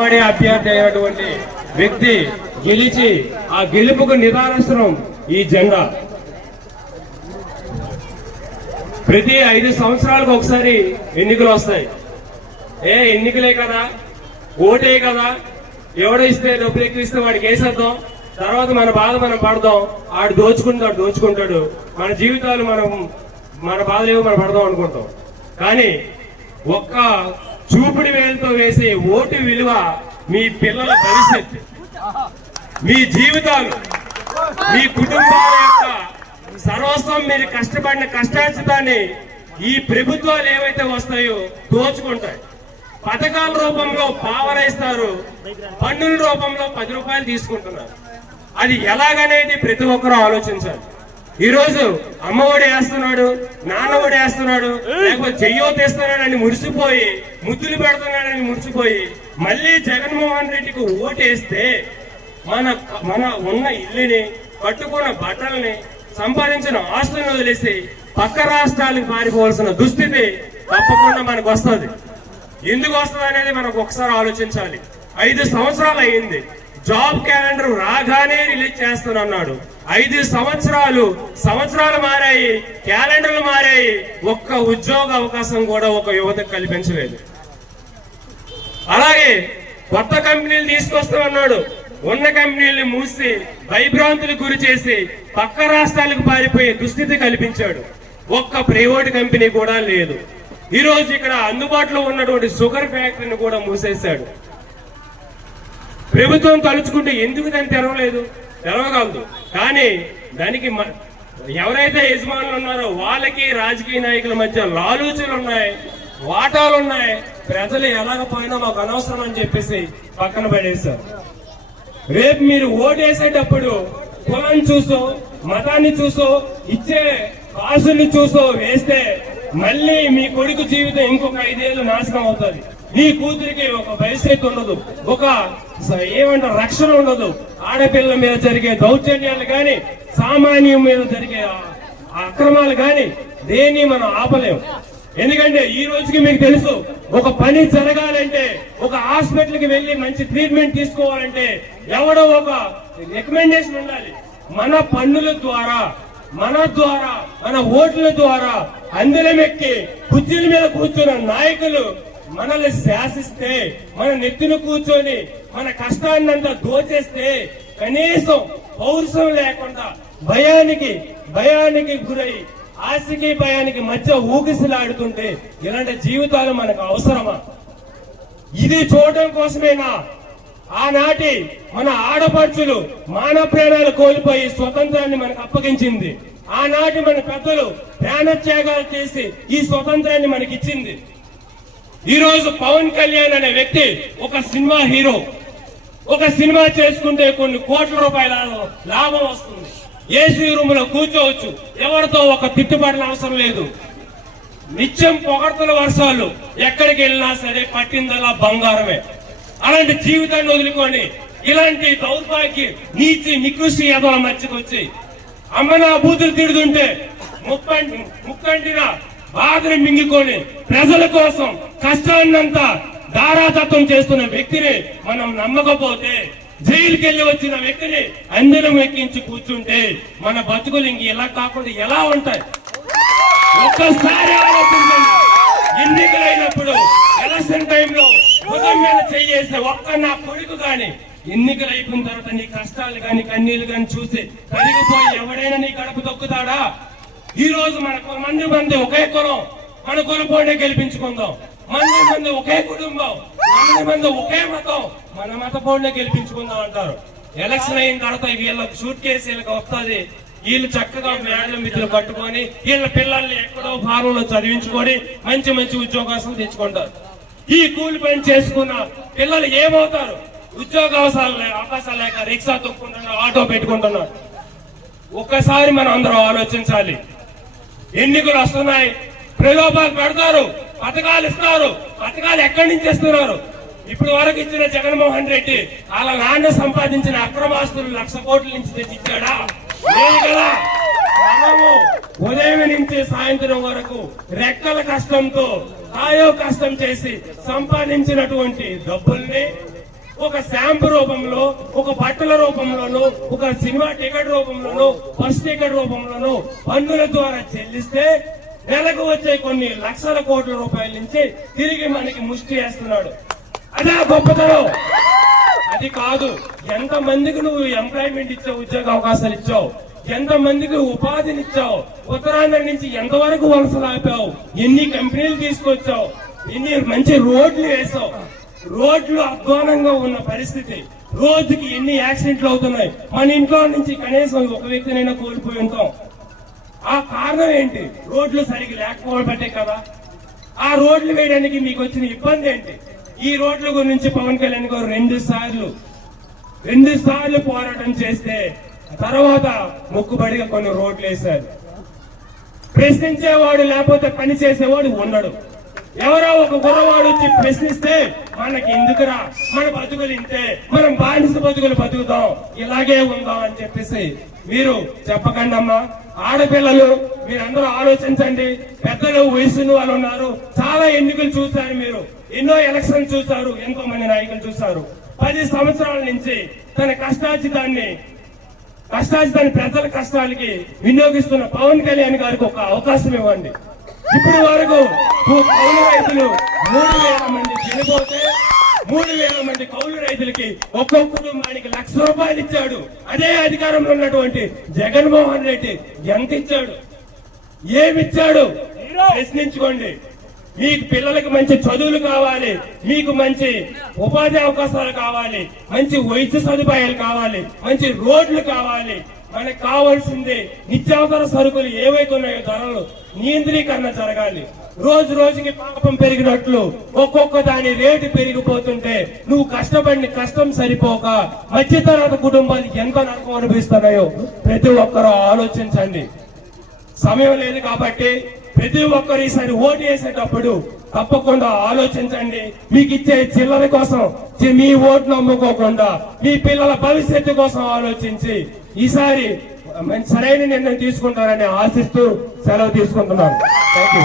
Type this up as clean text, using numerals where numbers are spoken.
అభ్యర్థి అయినటువంటి వ్యక్తి గెలిచి ఆ గెలుపుకు నిదర్శనం ఈ జెండా. ప్రతి 5 సంవత్సరాలకు ఒకసారి ఎన్నికలు వస్తాయి. ఎన్నికలే కదా, ఓటే కదా, ఎవడో ఇస్తే డబ్బులు ఎక్కువ ఇస్తే వాడికి వేసేద్దాం, తర్వాత మన బాధ మనం పడదాం, ఆడు దోచుకుంటాడు, మన జీవితాలు మన బాధలేవో మనం పడదాం అనుకుంటాం. కానీ ఒక్క చూపుడు వేలతో వేసే ఓటు విలువ మీ పిల్లల భవిష్యత్తు, మీ జీవితాలు, మీ కుటుంబాల యొక్క సర్వస్వం, మీరు కష్టపడిన కష్టార్జితాన్ని ఈ ప్రభుత్వాలు ఏవైతే వస్తాయో దోచుకుంటాయి. పథకాల రూపంలో పావరేస్తారు, పన్నుల రూపంలో 10 రూపాయలు తీసుకుంటున్నారు. అది ఎలాగనేది ప్రతి ఒక్కరూ ఆలోచించాలి. ఈ రోజు అమ్మఒడి వేస్తున్నాడు, నాన్నఒడి వేస్తున్నాడు, లేకపోతే చెయ్యోతి ఇస్తున్నాడు అని మురిసిపోయి, ముద్దులు పెడుతున్నాడని మురిసిపోయి మళ్ళీ జగన్మోహన్ రెడ్డికి ఓటేస్తే మన ఉన్న ఇల్లుని, కట్టుకున్న బట్టల్ని, సంపాదించిన ఆస్తులను వదిలేసి పక్క రాష్ట్రాలకు పారిపోవాల్సిన దుస్థితి తప్పకుండా మనకు వస్తుంది. ఎందుకు వస్తుంది అనేది మనకు ఒకసారి ఆలోచించాలి. 5 సంవత్సరాలు అయింది, జాబ్ క్యాలెండర్ రాగానే రిలీజ్ చేస్తానన్నాడు. 5 సంవత్సరాలు మారాయి, క్యాలెండర్లు మారాయి, ఒక్క ఉద్యోగ అవకాశం కూడా ఒక యువతకు కల్పించలేదు. అలాగే కొత్త కంపెనీలు తీసుకొస్తామన్నాడు, ఉన్న కంపెనీలను మూసి భయభ్రాంతులకు గురి చేసి పక్క రాష్ట్రాలకు పారిపోయే దుస్థితి కల్పించాడు. ఒక్క ప్రైవేట్ కంపెనీ కూడా లేదు. ఈ రోజు ఇక్కడ అందుబాటులో ఉన్నటువంటి షుగర్ ఫ్యాక్టరీని కూడా మూసేశాడు. ప్రభుత్వం తలుచుకుంటే ఎందుకు దాన్ని తెరవగలదు. కానీ దానికి ఎవరైతే యజమానులు ఉన్నారో వాళ్ళకి రాజకీయ నాయకుల మధ్య లాలూచులు ఉన్నాయి, వాటాలు ఉన్నాయి. ప్రజలు ఎలాగపోయినా మాకు అనవసరం అని చెప్పేసి పక్కన పడేశారు. రేపు మీరు ఓటేసేటప్పుడు కులం చూసో, మతాన్ని చూసో, ఇచ్చే కాసుల్ని చూసో వేస్తే మళ్ళీ మీ కొడుకు జీవితం ఇంకొక 5 ఏళ్ళు నాశనం అవుతుంది. నీ కూతురికి ఒక భవిష్యత్తు ఉండదు, ఒక రక్షణ ఉండదు. ఆడపిల్లల మీద జరిగే దౌర్జన్యాలు కానీ, సామాన్యం మీద జరిగే అక్రమాలు కానీ దేన్ని మనం ఆపలేం. ఎందుకంటే ఈ రోజుకి మీకు తెలుసు, ఒక పని జరగాలంటే, ఒక హాస్పిటల్కి వెళ్లి మంచి ట్రీట్మెంట్ తీసుకోవాలంటే ఎవడో ఒక రికమెండేషన్ ఉండాలి. మన పన్నుల ద్వారా, మన ఓట్ల ద్వారా అందరం ఎక్కి కుర్చీల మీద కూర్చున్న నాయకులు మనల్ని శాసిస్తే, మన నెత్తిన కూర్చొని మన కష్టాన్నంతా దోచేస్తే, కనీసం పౌరుషం లేకుండా భయానికి గురై ఆశకి భయానికి మధ్య ఊగిసలాడుతుంటే ఇలాంటి జీవితాలు మనకు అవసరమా? ఇది చూడటం కోసమేనా ఆనాటి మన ఆడపడుచులు మాన ప్రాణాలు కోల్పోయి స్వతంత్రాన్ని మనకు అప్పగించింది? ఆనాటి మన పెద్దలు ప్రాణత్యాగాలు చేసి ఈ స్వతంత్రాన్ని మనకి ఇచ్చింది. ఈ రోజు పవన్ కళ్యాణ్ అనే వ్యక్తి ఒక సినిమా హీరో, ఒక సినిమా చేసుకుంటే కొన్ని కోట్ల రూపాయల లాభం వస్తుంది. ఏసీ రూమ్ లో కూర్చోవచ్చు, ఎవరితో ఒక తిట్టుబడిన అవసరం లేదు. నిత్యం పొగడ్తల వర్షాలు, ఎక్కడికి వెళ్ళినా సరే పట్టిందల్లా బంగారమే. అలాంటి జీవితాన్ని వదులుకొని ఇలాంటి దౌర్భాగ్య నీచి నికృషి ఎదల మధ్యకొచ్చి అమ్మనా బూతులు తిడుతుంటే ముక్కంటిన బాధను మింగికొని ప్రజల కోసం కష్టాన్నంతా దారాదత్తం చేస్తున్న వ్యక్తిని మనం నమ్మకపోతే, జైలుకి వెళ్లి వచ్చిన వ్యక్తిని అందరం ఎక్కించి కూర్చుంటే మన బతుకులు ఇంక ఇలా కాకుండా ఎలా ఉంటాయి? ఒక్కసారి ఆలోచించండి. ఎన్నికలైనప్పుడు ఎలక్షన్ టైంలో భుజం మీద చేయేస్తే ఒక్క నా కొడుకు కానీ ఎన్నికలు అయిపోయిన తర్వాత నీ కష్టాలు కానీ కన్నీళ్లు కానీ చూసి కరిగిపోయి ఎవడైనా నీ గడప తొక్కుతాడా? ఈ రోజు మన మంది ఒకే కులం, మన కులపోనే గెలిపించుకుందాం. మంది ఒకే కుటుంబం, మంది ఒకే మతం, మన మత పోనే గెలిపించుకుందాం అంటారు. ఎలక్షన్ అయిన తర్వాత వీళ్ళకి సూట్ కేసు వీళ్ళకి వస్తుంది. వీళ్ళు చక్కగా మేడల మిత్రులు కట్టుకొని వీళ్ళ పిల్లల్ని ఎక్కడో ఫారంలో చదివించుకొని మంచి ఉద్యోగాలు తెచ్చుకుంటారు. ఈ కూలి పని చేసుకున్న పిల్లలు ఏమవుతారు? ఉద్యోగ అవకాశాలు లేక రిక్షా తొక్కుంటున్నారు, ఆటో పెట్టుకుంటున్నారు. ఒక్కసారి మనం అందరం ఆలోచించాలి. ఎన్నికలు వస్తున్నాయి, ప్రలోభాలు పెడతారు, పథకాలు ఇస్తారు. పథకాలు ఎక్కడి నుంచి ఇస్తున్నారు? ఇప్పుడు వరకు ఇచ్చిన జగన్మోహన్ రెడ్డి అలా నాన్న సంపాదించిన అక్రమాస్తులు 1,00,000 కోట్ల నుంచి తెచ్చిచ్చాడా? లేదు కదా. మనము ఉదయం నుంచి సాయంత్రం వరకు రెక్కల కష్టంతో కాయో కష్టం చేసి సంపాదించినటువంటి డబ్బుల్ని ఒక శాంపు రూపంలో, ఒక బట్టల రూపంలోనూ, ఒక సినిమా టికెట్ రూపంలోనూ, బస్ టికెట్ రూపంలోనూ పన్నుల ద్వారా చెల్లిస్తే నెలకు వచ్చే కొన్ని లక్షల కోట్ల రూపాయల నుంచి తిరిగి మనకి ముష్టి వేస్తున్నాడు. అదే గొప్పతనం. అది కాదు, ఎంత మందికి నువ్వు ఎంప్లాయ్మెంట్ ఇచ్చావు, ఉద్యోగ అవకాశాలు ఇచ్చావు, ఎంత మందికి ఉపాధినిచ్చావు, ఉత్తరాంధ్ర నుంచి ఎంతవరకు వలసలు ఆపావు, ఎన్ని కంపెనీలు తీసుకొచ్చావు, ఎన్ని మంచి రోడ్లు వేసావు. రోడ్లు అధ్వానంగా ఉన్న పరిస్థితి, రోజుకి ఎన్ని యాక్సిడెంట్లు అవుతున్నాయి. మన ఇంట్లో నుంచి కనీసం ఒక వ్యక్తినైనా కోల్పోయి ఉంటాం. ఆ కారణం ఏంటి? రోడ్లు సరిగ్గా లేకపోవడం బట్టే కదా. ఆ రోడ్లు వేయడానికి మీకు వచ్చిన ఇబ్బంది ఏంటి? ఈ రోడ్ల గురించి పవన్ కళ్యాణ్ గారు రెండు సార్లు పోరాటం చేస్తే తర్వాత మొక్కుబడిగా కొన్ని రోడ్లు వేశారు. ప్రశ్నించేవాడు లేకపోతే పని చేసేవాడు ఉండడు. ఎవరో ఒక గుర్రవాడు వచ్చి ప్రశ్నిస్తే మనకి ఎందుకురా, మన బతుకులు ఇంతే, మనం బానిస బతుకులు బతుకుతాం, ఇలాగే ఉందాం అని చెప్పేసి మీరు చెప్పకండి అమ్మా. ఆడపిల్లలు మీరందరూ ఆలోచించండి. పెద్దలు వయసున్న వాళ్ళు ఉన్నారు, చాలా ఎన్నికలు చూశారు మీరు, ఎన్నో ఎలక్షన్ చూశారు, ఎంతో మంది నాయకులు చూశారు. 10 సంవత్సరాల నుంచి తన కష్టార్జితాన్ని ప్రజల కష్టాలకి వినియోగిస్తున్న పవన్ కళ్యాణ్ గారికి ఒక అవకాశం ఇవ్వండి. ఇప్పుడు వరకు కౌలు రైతులు 3,000 మంది చనిపోతే 3,000 మంది కౌలు రైతులకి ఒక్కొక్క కుటుంబానికి ₹1,00,000 ఇచ్చాడు. అదే అధికారంలో ఉన్నటువంటి జగన్మోహన్ రెడ్డి ఎంత ఇచ్చాడు? ఏమిచ్చాడు? ప్రశ్నించుకోండి. మీకు పిల్లలకి మంచి చదువులు కావాలి, మీకు మంచి ఉపాధి అవకాశాలు కావాలి, మంచి వైద్య సదుపాయాలు కావాలి, మంచి రోడ్లు కావాలి. మనకు కావాల్సింది నిత్యావసర సరుకులు ఏవైతే ఉన్నాయో ధరలు నియంత్రీకరణ జరగాలి. రోజు రోజుకి పాపం పెరిగినట్లు ఒక్కొక్క దాని రేటు పెరిగిపోతుంటే నువ్వు కష్టపడిన కష్టం సరిపోక మధ్యతరగతి కుటుంబాలు ఎంత నరకం అనుభవిస్తున్నాయో ప్రతి ఒక్కరూ ఆలోచించండి. సమయం లేదు కాబట్టి ప్రతి ఒక్కరు ఈసారి ఓటు వేసేటప్పుడు తప్పకుండా ఆలోచించండి. మీకు ఇచ్చే చిల్లర కోసం మీ ఓటు నమ్ముకోకుండా మీ పిల్లల భవిష్యత్తు కోసం ఆలోచించి ఈసారి సరైన నిర్ణయం తీసుకుంటారని ఆశిస్తూ సెలవు తీసుకుంటున్నాను. Thank you.